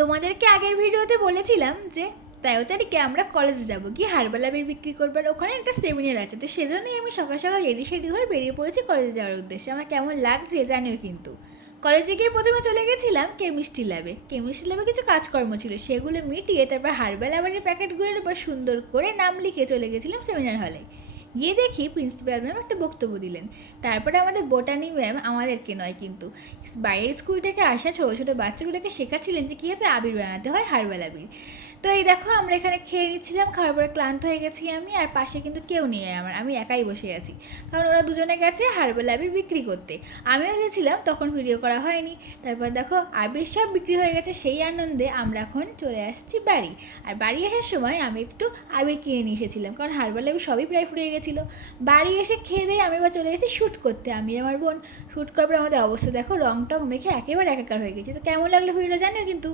তোমাদেরকে আগের ভিডিওতে বলেছিলাম যে 13 তারিখে আমরা কলেজে যাব, কি হার্বাল আবির বিক্রি করবার ওখানে একটা সেমিনার আছে। তো সেজন্যই আমি সকাল সকাল রেডি সেডি হয়ে বেরিয়ে পড়েছি কলেজে যাওয়ার উদ্দেশ্যে। আমার কেমন লাগছে জানিও কিন্তু। কলেজে গিয়ে প্রথমে চলে গেছিলাম কেমিস্ট্রি ল্যাবে। কেমিস্ট্রি ল্যাবে কিছু কাজকর্ম ছিল, সেগুলো মিটিয়ে তারপর হার্বাল আবিরের প্যাকেটগুলোর উপর সুন্দর করে নাম লিখে চলে গেছিলাম সেমিনার হলে। গিয়ে দেখি প্রিন্সিপাল ম্যাম একটা বক্তব্য দিলেন। তারপরে আমাদের বোটানি ম্যাম, আমাদেরকে নয় কিন্তু, বাইরের স্কুল থেকে আসা ছোটো ছোটো বাচ্চাগুলোকে শেখাচ্ছিলেন যে কীভাবে আবির বানাতে হয়, হার্বাল আবির। তো এই দেখো আমরা এখানে খেয়ে নিচ্ছিলাম, খাওয়ার পরে ক্লান্ত হয়ে গেছি আমি, আর পাশে কিন্তু কেউ নেই আমার, আমি একাই বসে আছি। কারণ ওরা দুজনে গেছে হার্বাল আবির বিক্রি করতে, আমিও গেছিলাম, তখন ভিডিও করা হয়নি। তারপর দেখো আবির সব বিক্রি হয়ে গেছে, সেই আনন্দে আমরা এখন চলে আসছি বাড়ি। আর বাড়ি আসার সময় আমি একটু আবির কিনে নিয়ে এসেছিলাম, কারণ হার্বাল আবির সবই প্রায় ফুরিয়ে গেছিলো। বাড়ি এসে খেয়ে দিয়ে আমি এবার চলে গেছি শ্যুট করতে, আমি আমার বোন। শ্যুট করার পর আমাদের অবস্থা দেখো, রং টং মেখে একেবারে একাকার হয়ে গেছি। তো কেমন লাগলো ভিডিওটা জানিও কিন্তু।